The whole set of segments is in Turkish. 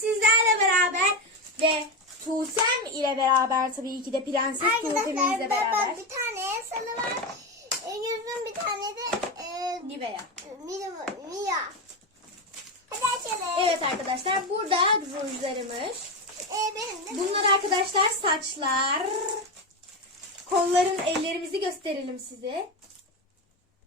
sizlerle beraber ve Tuğsem ile beraber tabii ki de Prenses Tuğsem'imizle beraber. bir tane salı var. E, yüzüm bir tane de e, Nivea. Mia. Mia. Hadi açalım. Evet arkadaşlar burada rujlarımız. E, benim de. Bunlar arkadaşlar saçlar. Kolların ellerimizi gösterelim size.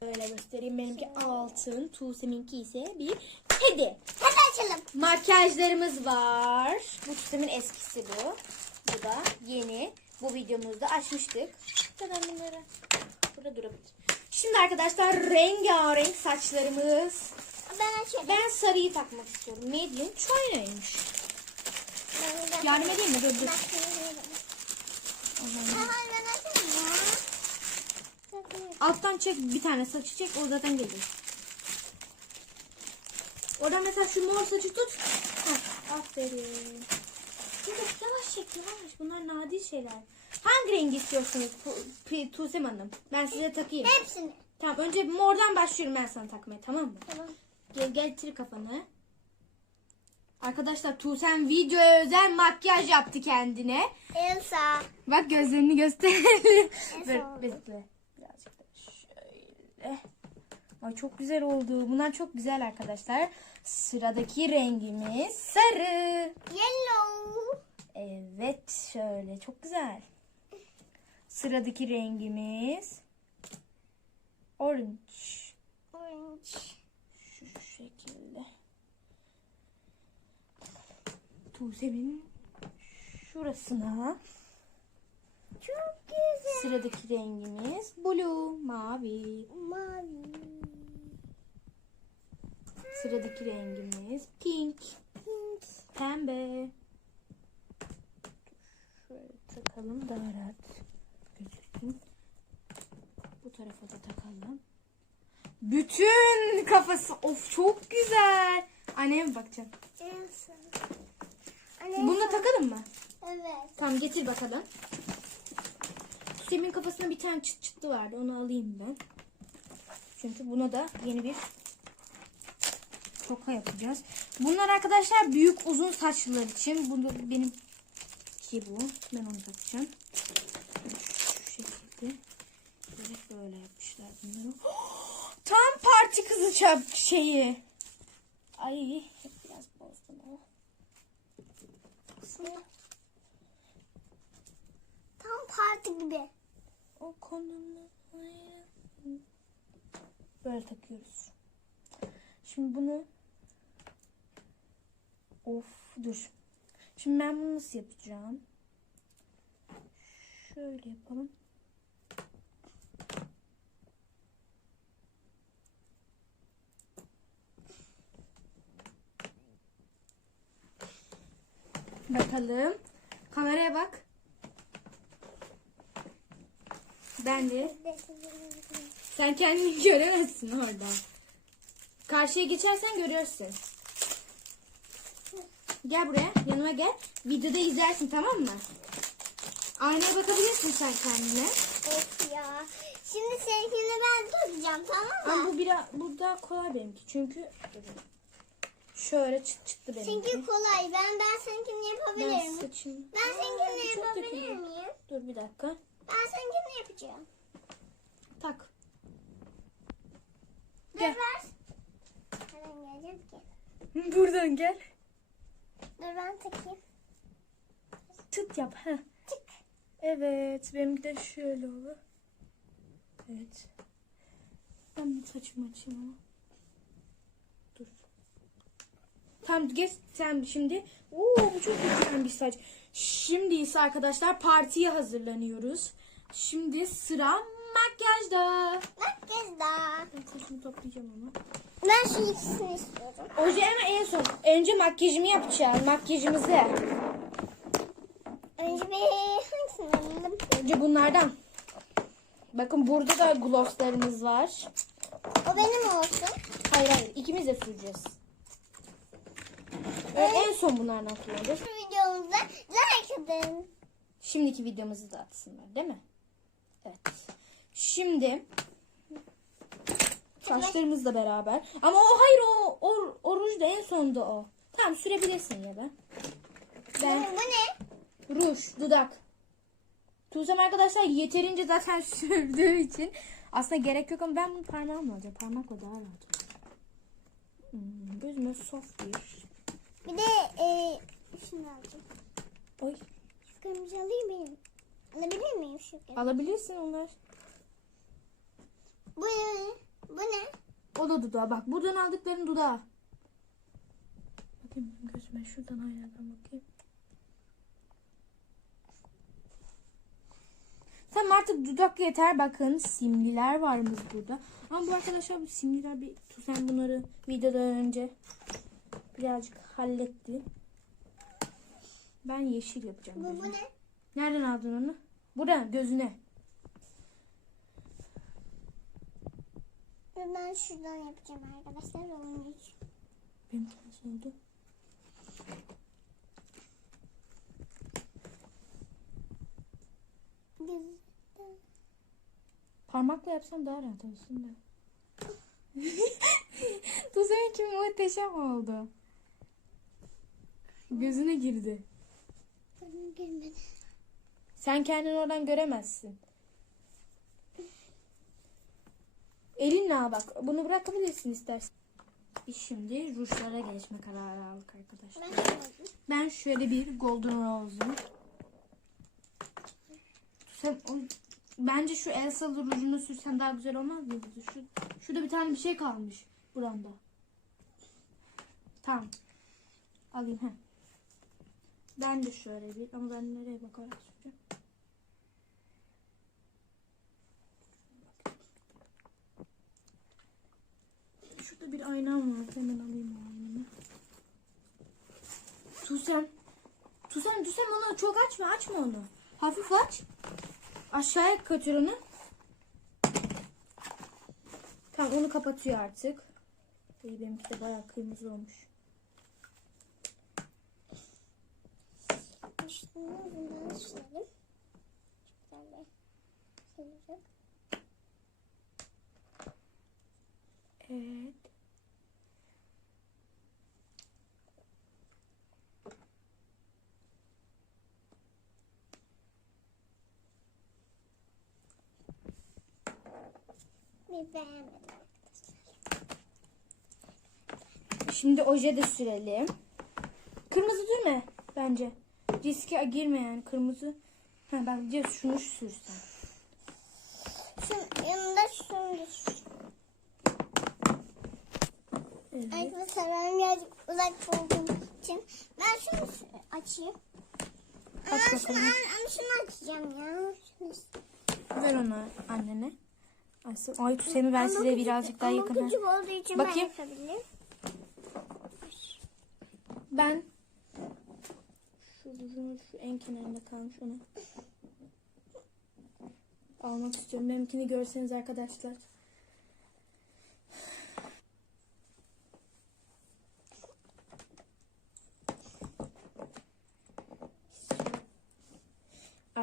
Böyle göstereyim. Benimki altın. Tuğsem'inki ise bir kedi. Hadi açalım. Makyajlarımız var. Bu Tuğsem'in eskisi bu. Bu da yeni. Bu videomuzda açmıştık. Neden bunları? Burada durabilir. Şimdi arkadaşlar rengarenk saçlarımız. Ben açıyorum. Ben sarıyı takmak istiyorum. Ben de- Yardım edeyim mi? Dur dur. Ben açayım ya. Alttan çek bir tane saçı çek o zaten gelir. Oradan mesela şu mor saçı tut. Heh, aferin. Dur, yavaş çek yavaş. Bunlar nadir şeyler. Hangi rengi istiyorsunuz Tuğsem Hanım? Ben size takayım. Hepsini. Tamam önce mordan başlıyorum ben sana takmaya tamam mı? Tamam. Gel getir kafanı. Arkadaşlar Tuğsem videoya özel makyaj yaptı kendine. Elsa. Bak gözlerini gösterelim. Nasıl Dur, oldu? Birazcık da şöyle. Ay çok güzel oldu. Bunlar çok güzel arkadaşlar. Sıradaki rengimiz sarı. Yellow. Evet şöyle çok güzel. Sıradaki rengimiz orange. Orange. Şu şekilde. Tuğsem'in şurasına Çok güzel. sıradaki rengimiz blue, mavi. Mavi. Sıradaki rengimiz pink, Pink. pembe. Şöyle takalım daha rahat gözüksün. Bu tarafa da takalım. Bütün kafası of çok güzel. Anneye mi bakacağım? Elsa. Anne, Bunu da takalım mı? Evet. Tamam getir bakalım. Sem'in kafasında bir tane çıt çıtlı vardı. Onu alayım ben. Çünkü buna da yeni bir toka yapacağız. Bunlar arkadaşlar büyük uzun saçlılar için. Bunu benim ki bu. Ben onu takacağım. Şu şekilde. Böyle böyle yapmışlar bunları. Tam parti kızı çap şeyi. Ay biraz bozdum o. Aslında tam parti gibi. O konunu böyle takıyoruz. Şimdi bunu of dur. Şimdi ben bunu nasıl yapacağım? Şöyle yapalım. Bakalım. Kameraya bak. Ben de. Sen kendini göremezsin orada. Karşıya geçersen görürsün. Gel buraya. Yanıma gel. Videoda izlersin tamam mı? Aynaya bakabilirsin sen kendine. Evet ya. Şimdi seninkini ben tutacağım tamam Ama mı? bu biraz bu daha kolay benimki. Çünkü şöyle çıt çıktı benimki. Seninki kolay. Ben ben seninkini yapabilir ben saçım. Ben seninkini çok yapabilir miyim? Dur bir dakika. Ben seninkini yapacağım. Tak. Gel. ver. Hemen geleceğim ki. Buradan gel. Dur ben takayım. Tıt yap. Heh. Tık. Evet. Benimki de şöyle olur. Evet. Ben bir saçımı açayım ama. Dur. Tamam geç sen şimdi. Oo bu çok güzel bir saç. Şimdi ise arkadaşlar partiye hazırlanıyoruz. Şimdi sıra makyajda. Daha. Ben saçımı toplayacağım ama. Ben şu ikisini istiyorum. Oje ama en son. Önce makyajımı yapacağım. Makyajımızı. Önce bir hangisini alalım? Önce bunlardan. Bakın burada da glosslarımız var. O benim olsun. Hayır hayır ikimiz de süreceğiz. Ee, en son bunlardan kullanacağız. Videomuza like edin. Şimdiki videomuzu da atsınlar değil mi? Evet. Şimdi saçlarımızla beraber. Ama o hayır o, o, o ruj da en sonda o. Tamam sürebilirsin ya da. Ben bu ne? ruj, dudak. Tuzem arkadaşlar yeterince zaten sürdüğü için aslında gerek yok ama ben bunu parmağımla alacağım. Parmakla daha rahat. Hmm, gözüme soft bir. Bir de e, şunu alacağım. Oy. Şu kırmızı alayım benim. Alabilir miyim şu kırmızı? Alabilirsin onlar. Bu ne? Bu ne? O da dudağı. Bak buradan aldıkların dudağı. Bakayım gözüme şuradan aynadan bakayım. Tamam artık dudak yeter. Bakın simliler varmış burada. Ama bu arkadaşlar bu simliler bir sen bunları videodan önce birazcık halletti. Ben yeşil yapacağım. Bu, bu ne? Nereden aldın onu? Buradan gözüne. Ben şuradan yapacağım arkadaşlar. Onun için. Benim nasıl oldu? Parmakla yapsam daha rahat olsun da. Tuzeninki muhteşem oldu. Gözüne girdi. Benim girmedi. Sen kendini oradan göremezsin. Elinle al bak. Bunu bırakabilirsin istersen. Biz şimdi rujlara geçme kararı aldık arkadaşlar. Ben şöyle bir golden rose'um. Sen, o, bence şu Elsa'lı rujunu sürsen daha güzel olmaz mı? Şu, şurada bir tane bir şey kalmış buramda. Tamam. Alayım he. Ben de şöyle bir ama ben nereye bakarak süreceğim? Şurada bir aynam var. Hemen alayım o aynamı. Tusem. Tusem, Tusem onu çok açma. Açma onu. Hafif aç. Aşağıya götür onu. Tamam onu kapatıyor artık. İyi benimki de bayağı kırmızı olmuş. Evet. Beğenmedim. Şimdi oje de sürelim. Kırmızı değil mi? Bence. Riske girme yani kırmızı. Ha bence şunu sürsen. Şunun yanında şunu. Evet. Arkadaşlar ben birazcık uzak olduğum için ben şunu açayım. Aç Aa, şunu, bakalım. ama şunu açacağım ya. Şunu. Ver onu annene. Ay, ay Tusem'i ben size birazcık daha yakından. küçük olduğu için Bakayım. ben. Ben şu rujun şu en kenarında kalmış onu almak istiyorum. Benimkini görseniz arkadaşlar.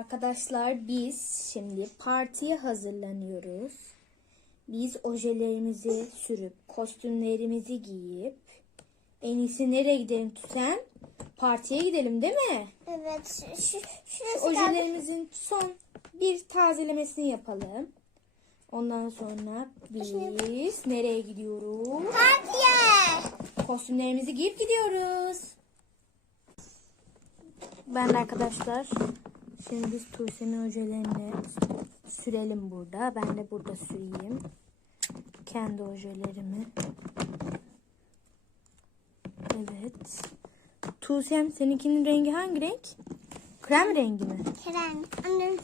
Arkadaşlar biz şimdi partiye hazırlanıyoruz. Biz ojelerimizi sürüp kostümlerimizi giyip en iyisi nereye gidelim Tüsen? Partiye gidelim değil mi? Evet. Şu, şu. Ojelerimizin son bir tazelemesini yapalım. Ondan sonra biz nereye gidiyoruz? Partiye. Kostümlerimizi giyip gidiyoruz. Ben arkadaşlar şimdi biz Tuğsem'in ojelerini sürelim burada. Ben de burada süreyim. Kendi ojelerimi. Evet. Tuğsem seninkinin rengi hangi renk? Krem rengi mi? Kerem. Annem.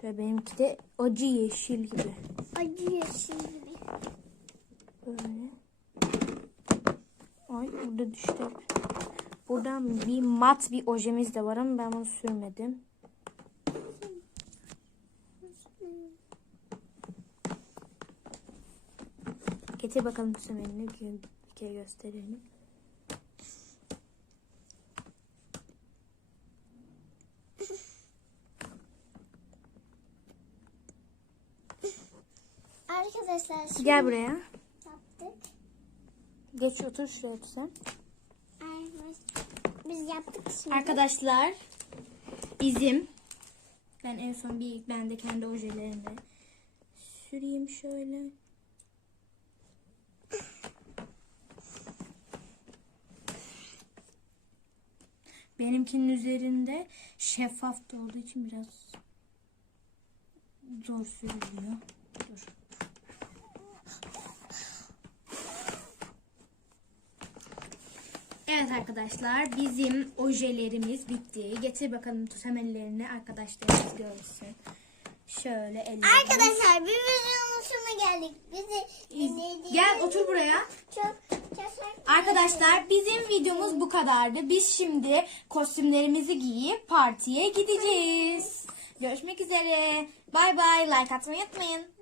Şöyle benimki de acı yeşil gibi. Acıyor şimdi. Böyle. Ay burada düştü. Buradan bir mat bir ojemiz de var ama ben bunu sürmedim. Getir bakalım bu semerini bir kere gösterelim. Arkadaşlar Gel buraya. yaptık. Geç otur şuraya sen. Biz yaptık şimdi. Arkadaşlar bizim ben en son bir ben de kendi ojelerini süreyim şöyle. Benimkinin üzerinde şeffaf da olduğu için biraz zor sürülüyor. Dur. Evet arkadaşlar bizim ojelerimiz bitti. Getir bakalım tutam ellerini arkadaşlarımız görsün. Şöyle ellerimiz. Arkadaşlar bir videonun sonuna geldik. Bizi dinlediğiniz Gel otur buraya. Çok teşekkür Arkadaşlar bizim videomuz bu kadardı. Biz şimdi kostümlerimizi giyip partiye gideceğiz. Görüşmek üzere. Bay bay. Like atmayı unutmayın.